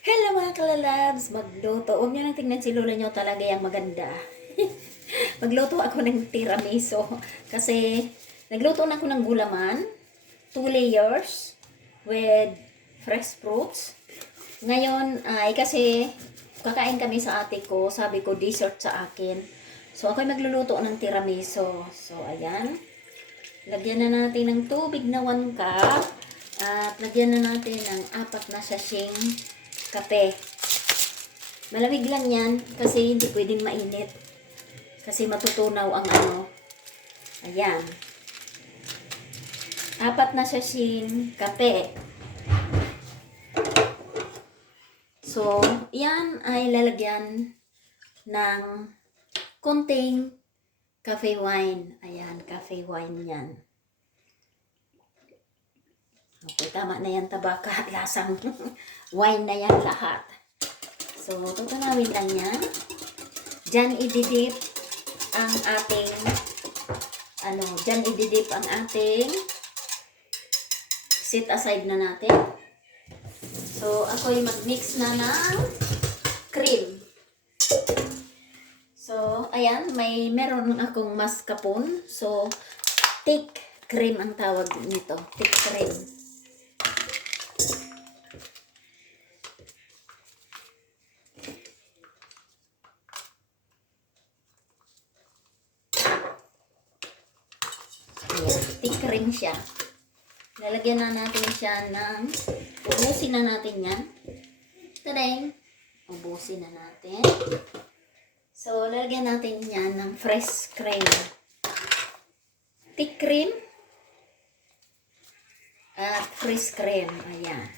Hello mga kalalabs! Magluto. Huwag nyo nang tingnan si Lola nyo talaga yung maganda. Magluto ako ng tiramisu. Kasi nagluto na ako ng gulaman. 2 layers with fresh fruits. Ngayon ay kasi kakain kami sa ate ko. Sabi ko dessert sa akin. So ako'y magluluto ng tiramisu. So ayan. Lagyan na natin ng tubig na 1 cup. At lagyan na natin ng 4 na sacheng kape. Malamig lang yan kasi hindi pwedeng mainit. Kasi matutunaw ang ano. Ayan. 4 na sacheng kape. So, yan ay lalagyan ng konting cafe wine. Ayan, cafe wine yan. Okay, tama na yan, tabaka, lasang wine na yan lahat. So, tutunawin lang yan. Diyan ididip ang ating, diyan ididip ang ating set aside na natin. So, ako'y mag-mix na ng cream. So, ayan, meron akong mascarpone. So, thick cream ang tawag nito. Thick cream. Ayan, thick cream siya. Lalagyan na natin siya ng, ubusin na natin yan. Tadeng! Ubusin na natin. So, lalagyan natin yan ng fresh cream. Thick cream at fresh cream. Ayan.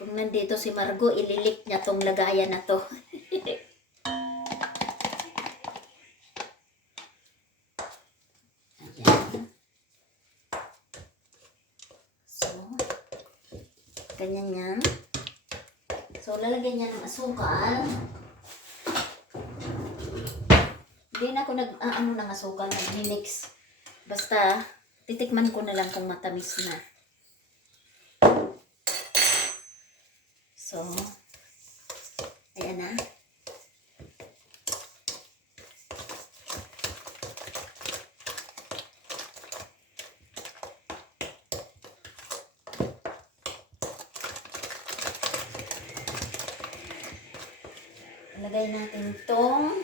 Kung nandito si Margo, ililik niya tong lagayan na to. Ayan. So, ganyan yan. So, lalagyan niya ng asukal. Hindi na ako nag-aano ng asukal, nag-mix. Basta, titikman ko na lang kung matamis na. So, ayan na. Lagay natin tong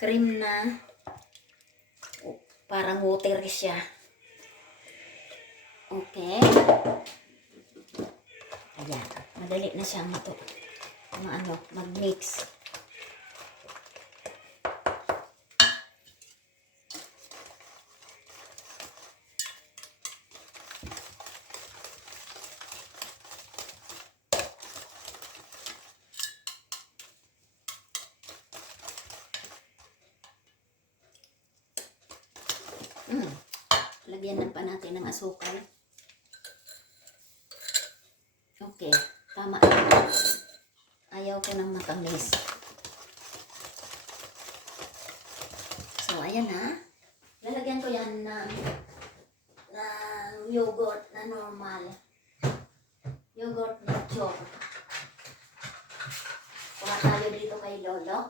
cream na parang water siya. Okay. Ayan. Madali na siyang mag-mix. Lagyan na pa natin ng asukal. Okay, tama na. Ayaw ko ng matamis. So, ayan na. Lalagyan ko yan ng yogurt na normal. Yogurt na chok. Kuha tayo dito kay Lolo.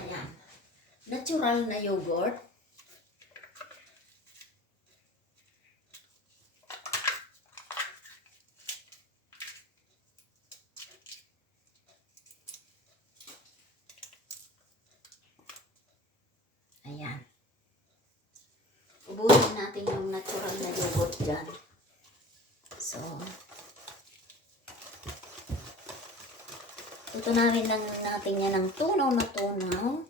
Ayan. Natural na yogurt. Ayan. Ubusin natin yung natural na yogurt dyan. So, tutunawin lang natin yan ng tunaw na tunaw.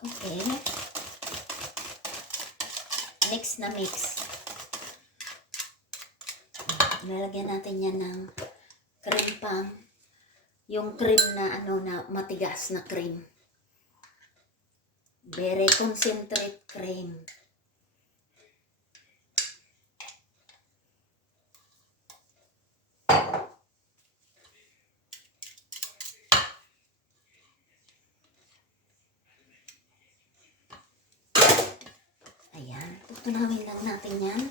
Okay. Mix na mix. Lalagyan natin yan ng cream pang. Yung cream na na matigas na cream. Very concentrate cream. Tutunawin lang natin yan.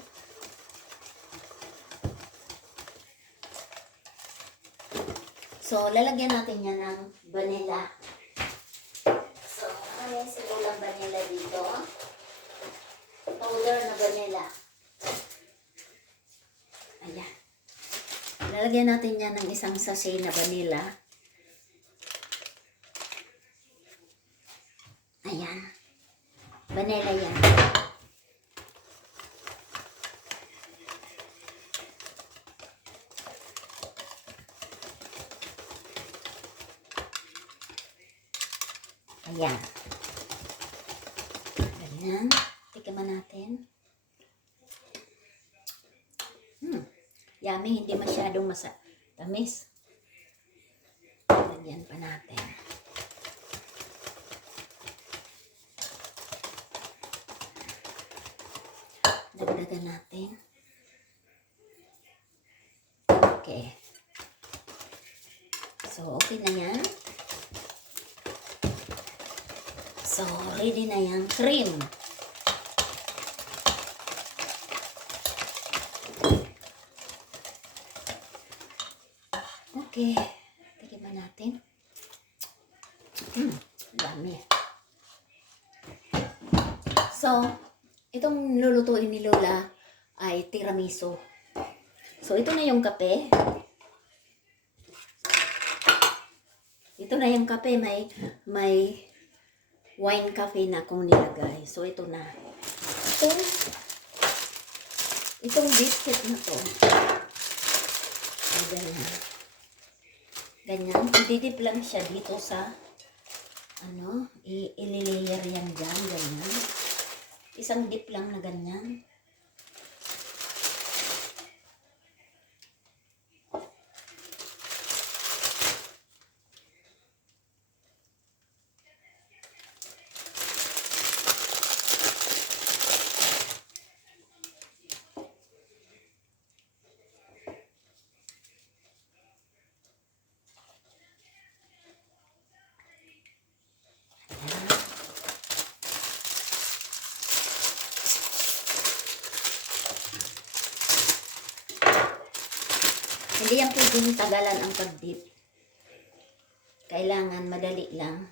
So, lalagyan natin yan ng vanilla. So, may simulang vanilla dito. Powder na vanilla. Ayan. Lalagyan natin yan ng isang sachet na vanilla. Ayan. Vanilla yan. Ayan. Ganyan. Tikiman natin. Yummy. Hindi masyadong tamis. Lagyan pa natin. Dagdagan natin. Okay. So, okay na yan. So, ready na yung cream. Okay. Tikiman natin. Dami. So, itong lulutuin ni Lola ay tiramisu. So, ito na yung kape. Ito na yung kape. May wine coffee na akong nilagay. So, ito na. Itong biscuit na to. Ganyan. Ganyan. Ididip lang siya dito sa ililayer yan dyan. Ganyan. Isang dip lang na ganyan. Hindi yan pwedeng tagalan ang pag-dip. Kailangan madali lang.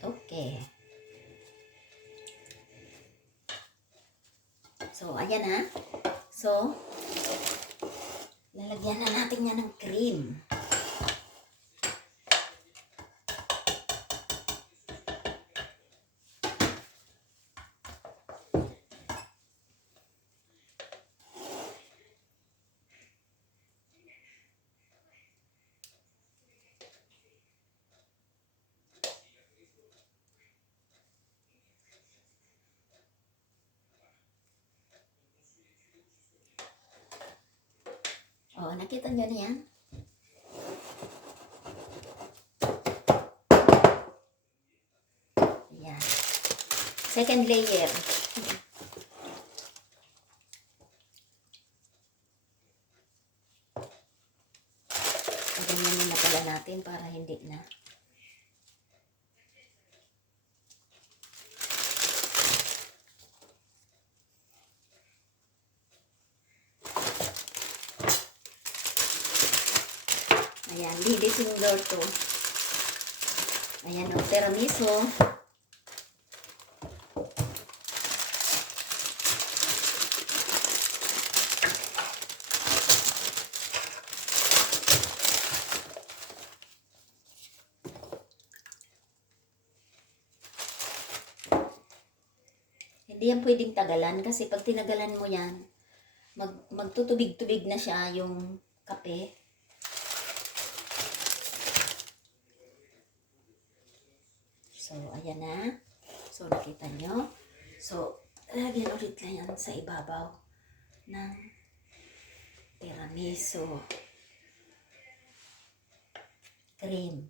Okay. So, ayan na. So, lalagyan na natin yan ng cream. Oh, nakita nyo na yan? Ayan. Second layer. Ganyan na pala natin para hindi na. Ayan, lady finger to. Ayan o, tiramisu. Hindi yan pwedeng tagalan kasi pag tinagalan mo yan, magtutubig-tubig na siya yung kape. So, ayan na. So, nakita nyo. So, lagyan ulit na yan sa ibabaw ng tiramisu cream.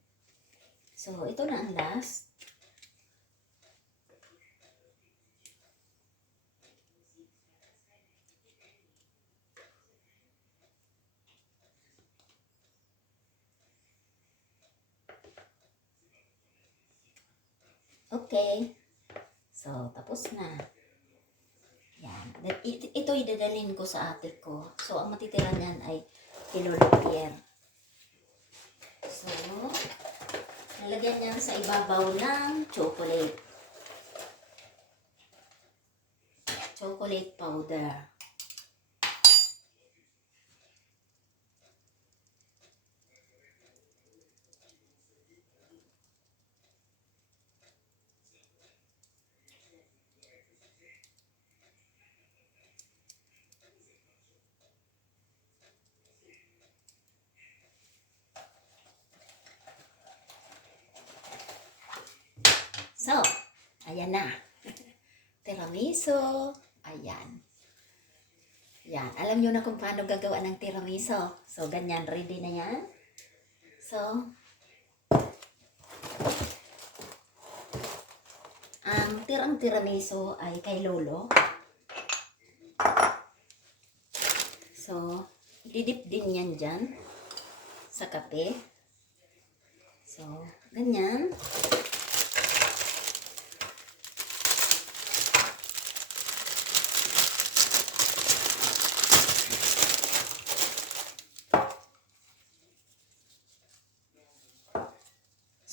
So, ito na ang last. Okay. So, tapos na. Yan. Ito idadalhin ko sa ate ko. So, ang matitira niyan ay kay Lolo Pierre. So, nalagyan niyan sa ibabaw ng chocolate. Chocolate powder. So, ayan na. Tiramisu. Ayan. Yan. Alam nyo na kung paano gagawa ng tiramisu. So, ganyan. Ready na yan. So, ang tirang tiramisu ay kay Lolo. So, didip din yan dyan sa kape. So, ganyan.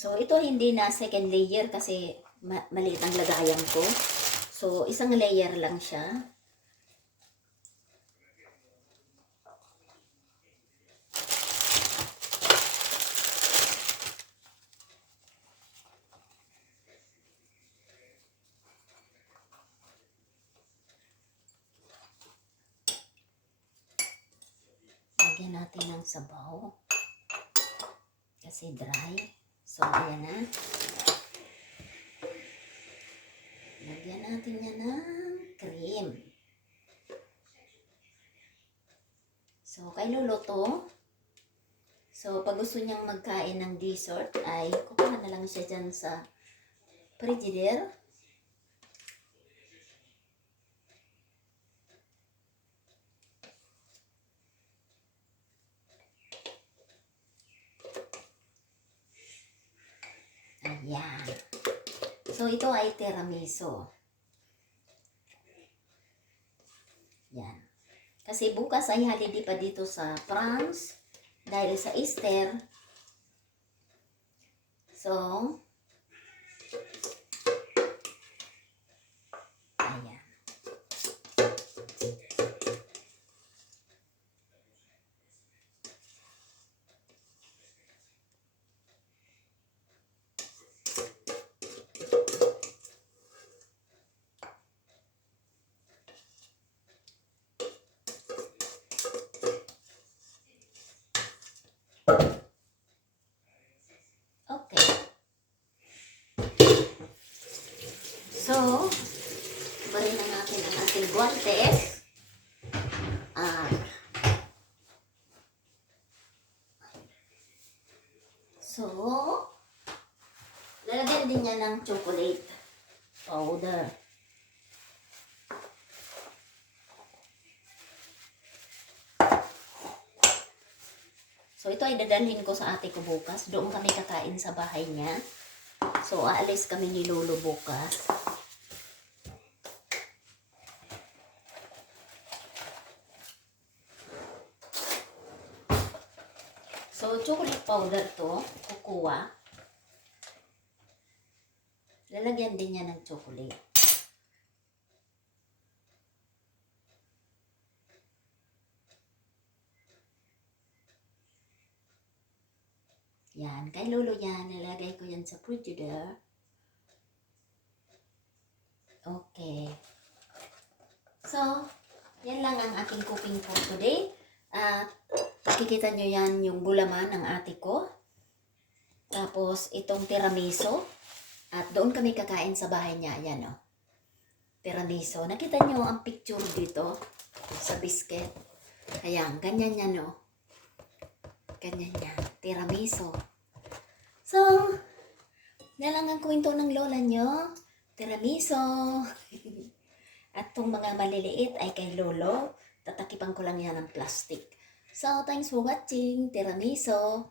So, ito hindi na second layer kasi maliit ang lagayan ko. So, isang layer lang siya. Lagyan natin ng sabaw. Kasi dry. So, ayan na. Lagyan natin yan ng cream. So, kay Lolo to. So, pag gusto niyang magkain ng dessert, ay kukuha na lang siya dyan sa frigidaire. Ayan. So, ito ay tiramisu. Yan. Kasi bukas ay holiday pa dito sa France. Dahil sa Easter. So, ayan. Okay. So, balik na natin ang ating guantes. So, lalagyan din niya ng chocolate powder. So, ito ay dadalhin ko sa ate ko bukas. Doon kami kakain sa bahay niya. So, aalis kami ni Lolo bukas. So, chocolate powder to. Kukuha. Lalagyan din niya ng chocolate. Yan. Kay Lolo yan. Nilagay ko yan sa frigidaire. Okay. So, yan lang ang aking cooking for today. At makikita nyo yan yung gulaman ng ate ko. Tapos itong tiramisu. At doon kami kakain sa bahay niya. Ayan o. Tiramisu. Nakita nyo ang picture dito sa biscuit. Ayan. Ganyan yan o. Ganyan yan. Tiramisu. So, yan lang ang kwento ng lola nyo. Tiramisu. At itong mga maliliit ay kay Lolo. Tatakipan ko lang yan ng plastic. So, thanks for watching. Tiramisu.